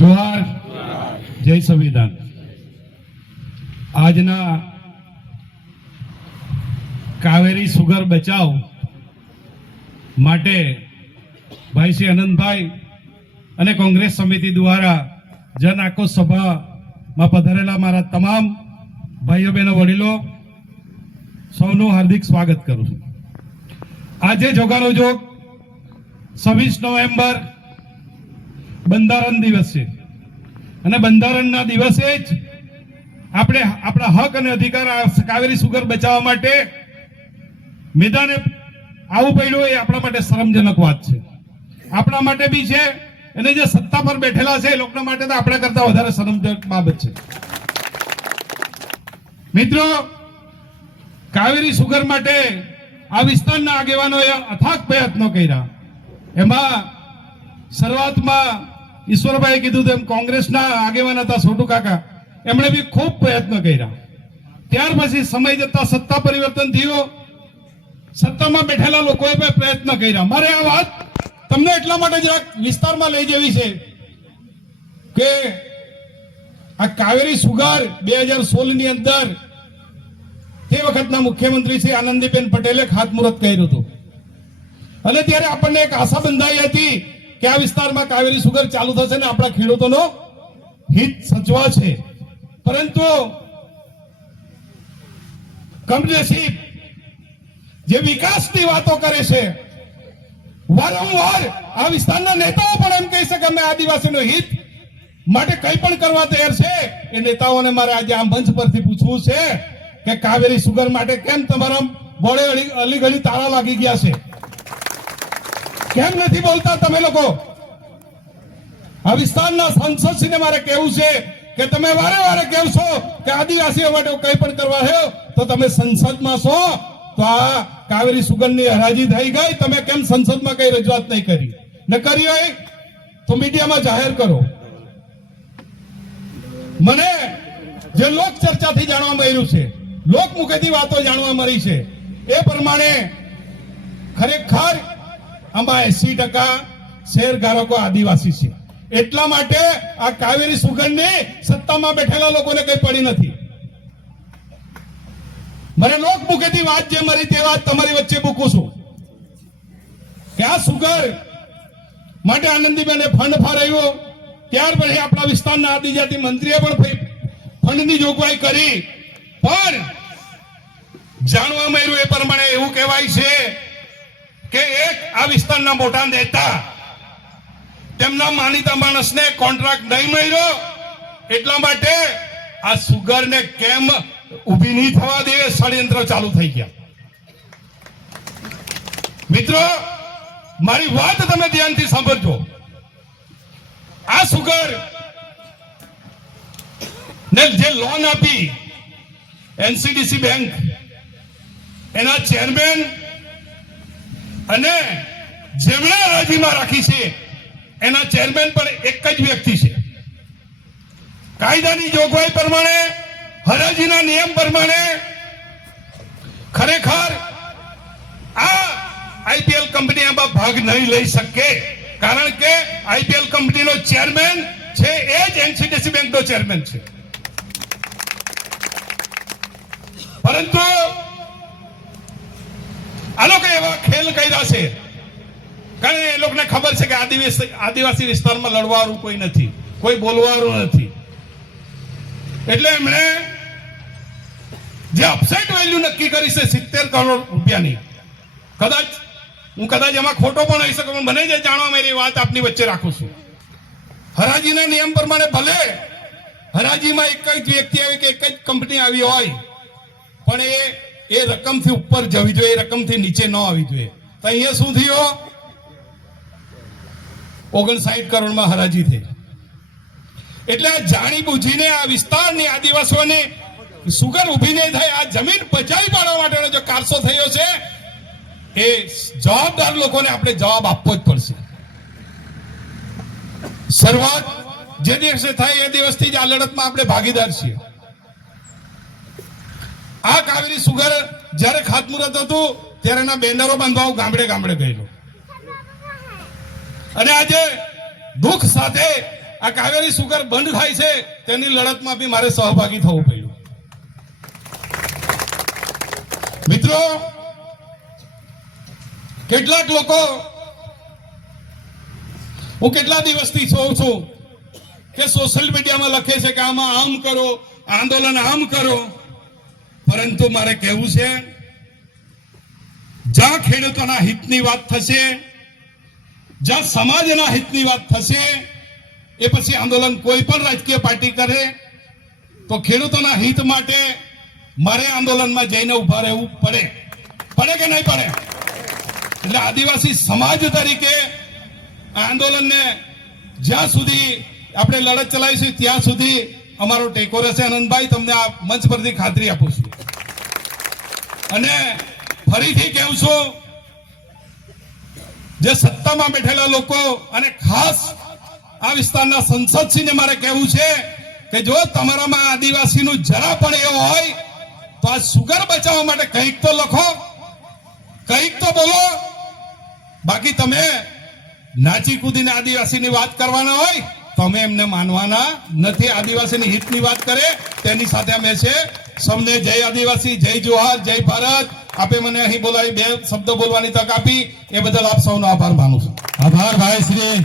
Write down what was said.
જોહાર જય સંવિધાન. આજના કાવેરી સુગર બચાવ માટે ભાઈ શ્રી અનંતભાઈ અને કોંગ્રેસ સમિતિ દ્વારા જન આક્રોશ સભામાં પધારેલા મારા તમામ ભાઈઓ, બહેનો, વડીલો, સૌનું હાર્દિક સ્વાગત કરું છું. આજે જોગાનો જોગ છવ્વીસ નવેમ્બર બંધારણ દિવસ છે. અને બંધારણના દિવસે જ આપણે આપણા હક અને અધિકાર કાવેરી સુગર બચાવવા માટે મેદાને આવું પડ્યું એ આપણા માટે શરમજનક વાત છે. આપણા માટે બી છે. અને જે સત્તા પર બેઠેલા છે એ લોકોના માટે તો આપણા કરતા વધારે શરમજનક બાબત છે. મિત્રો, કાવેરી સુગર માટે આ વિસ્તારના આગેવાનોએ અથાગ પ્રયત્નો કર્યા. એમાં શરૂઆતમાં ઈશ્વરભાઈએ કીધું તેમ કોંગ્રેસના આગેવાન હતા છોટુ કાકા. એમણે બી ખૂબ પ્રયત્ન કર્યા. ત્યાર પછી સમય જતા સત્તા પરિવર્તન થયો. સત્તામાં બેઠેલા લોકોએ પણ પ્રયત્ન કર્યા. મારે આ વાત તમને એટલા માટે જરાક વિસ્તારમાં લઈ જવી છે કે આ કાવેરી સુગાર બે હજાર સોળની અંદર તે વખતના મુખ્યમંત્રી શ્રી આનંદીબેન પટેલે ખાતમુહૂર્ત કર્યું હતું. અને ત્યારે આપણને એક આશા બંધાઈ હતી કે વિસ્તારમાં કાવેરી સુગર ચાલુ થશે ને આપણા ખેડૂતોનો હિત સચવા છે. પરંતુ કમનસીબ જે વિકાસની વાતો કરે છે, વારંવાર આ વિસ્તારના નેતાઓ પણ એમ કહી શકે અમે આદિવાસીનો હિત માટે કંઈ પણ કરવા તૈયાર છે. એ નેતાઓને મારે આજે આ મંચ પરથી પૂછવું છે કે કાવેરી સુગર માટે કેમ તમારા બોડે અલીગળી તાળા લાગી ગયા છે? કેમ નથી બોલતા તમે લોકો? આ વિસ્તારના સંસદશ્રીને મારે કહેવું છે કે તમે વારે વારે કહેશો કે આદિવાસીઓ માટે કંઈ પણ કરવા છે તો તમે સંસદમાં છો, તો આ કાવેરી સુગંધની હરાજી થઈ ગઈ, તમે કેમ સંસદમાં કઈ રજૂઆત નહીં કરી? ન કરી હોય તો મીડિયામાં જાહેર કરો. મને જે લોક ચર્ચાથી જાણવા મળ્યું છે, લોકમુખેથી વાતો જાણવા મળી છે, એ પ્રમાણે ખરેખર આમાં એસી ટકા શેરધારકો આદિવાસી છે. એટલા માટે આ કાવેરી સુગંધની સત્તામાં બેઠેલા લોકોને કઈ પડી નથી. મને લોકમુખેથી વાત જે મારી તે વાત તમારી વચ્ચે મૂકું છું. કે આ સુગર માટે આનંદીબેને ફંડ ફાળવ્યો, ત્યાર પછી આપણા વિસ્તારના આદિજાતિ મંત્રીએ પણ ફંડની જોગવાઈ કરી. પણ જાણવા મળ્યું એ પ્રમાણે એવું કહેવાય છે કે એક આ વિસ્તારના મોટા નેતા તેમના માનીતા માણસને કોન્ટ્રાક્ટ નહીં મળ્યો એટલા માટે આ સુગરને કેમ ઊભી નહીં થવા દે ષડયંત્ર ચાલુ થઈ ગયા. મિત્રો, મારી વાત તમે ધ્યાનથી સાંભળજો. આ સુગર ને જે લોન આપી એનસીડીસી બેંક એના ચેરમેન અને જેમણે હરાજીમાં રાખી છે, એના ચેરમેન પણ એક જ વ્યક્તિ છે. કાયદાની જોગવાઈ પ્રમાણે, હરાજીના નિયમ પ્રમાણે ખરેખર આ આઈપીએલ કંપની આમાં ભાગ નહીં લઈ શકે. કારણ કે આઈપીએલ કંપનીનો ચેરમેન છે એ જ એનસીડીસી બેંકનો ચેરમેન છે. પરંતુ આ લોકો એવા ખેલ કર્યા છે. કારણ એ લોકોને ખબર છે કે આદિવાસી આદિવાસી વિસ્તારમાં લડવાનું કોઈ નથી, કોઈ બોલવાનું નથી. એટલે એમણે જે અપસેટ વેલ્યુ નક્કી કરી છે સિત્તેર કરોડ રૂપિયાની, કદાચ હું કદાચ એમાં ખોટો પણ હોઈ શકું મને જે જાણવા મારી વાત આપની વચ્ચે રાખું છું. હરાજીના નિયમ પ્રમાણે ભલે હરાજીમાં એક જ વ્યક્તિ આવી કે એક જ કંપની આવી હોય, પણ એ એ રકમથી ઉપર જવી જોઈએ, એ રકમથી નીચે ન આવી જોઈએ. તો અહીંયા શું થયો? ઓગણસાઠ કરોડમાં હરાજી થઈ. એટલે આ જાણી બુજીને, આ વિસ્તારની આદિવાસીઓને સુગર ઊભી નહીં થાય, આ જમીન બચાવી પાડવા માટેનો જે કારસો થયો છે, એ જવાબદાર લોકોને આપણે જવાબ આપવો જ પડશે. શરૂઆત જે દિવસે થાય એ દિવસથી જ આ લડતમાં આપણે ભાગીદાર છીએ. આ કાવેરી સુગર જ્યારે ખાતમુહૂર્ત હતું, ત્યારે એના બેનરો બાંધવા ગામડે ગામડે ગયેલો. અને આજે દુઃખ સાથે આ કાવેરી સુગર બંધ થાય છે, તેની લડતમાં બી મારે સહભાગી થવું પડ્યું. મિત્રો, કેટલાક લોકો, હું કેટલા દિવસથી જોઉં છું કે સોશિયલ મીડિયામાં લખે છે કે આમાં આમ કરો, આંદોલન આમ કરો. પરંતુ મારે કહેવું છે, જ્યાં ખેડૂતોના હિતની વાત થશે, જ્યાં સમાજના હિતની વાત થશે, એ પછી આંદોલન કોઈ પણ રાજકીય પાર્ટી કરે, તો ખેડૂતોના હિત માટે મારે આંદોલનમાં જઈને ઊભા રહેવું પડે. પડે કે નહીં પડે? એટલે આદિવાસી સમાજ તરીકે આંદોલનને જ્યાં સુધી આપણે લડત ચલાવીશું, ત્યાં સુધી અમારો ટેકો રહેશે. આનંદભાઈ, તમને આ મંચ પરથી ખાતરી આપું છું. અને ફરીથી કહું છું, જે સત્તામાં બેઠેલા લોકો અને ખાસ આ વિસ્તારના સંસદસિંહને મારે કહેવું છે કે જો તમારામાં આદિવાસીનું જરા પણ એવું હોય, તો આ સુગર બચાવવા માટે કંઈક તો લખો, કંઈક તો બોલો. બાકી તમે નાચી કૂદીને આદિવાસીની વાત કરવાના હોય તો અમે એમને માનવાના નથી. આદિવાસીની હિતની વાત કરે, તેની સાથે અમે છે. સૌને જય આદિવાસી, જય જોહાર, જય ભારત. આપે મને અહીં બોલાવી બે શબ્દો બોલવાની તક આપી. એ બદલ આપ સૌનો આભાર માનું છું. આભાર ભાઈ શ્રી.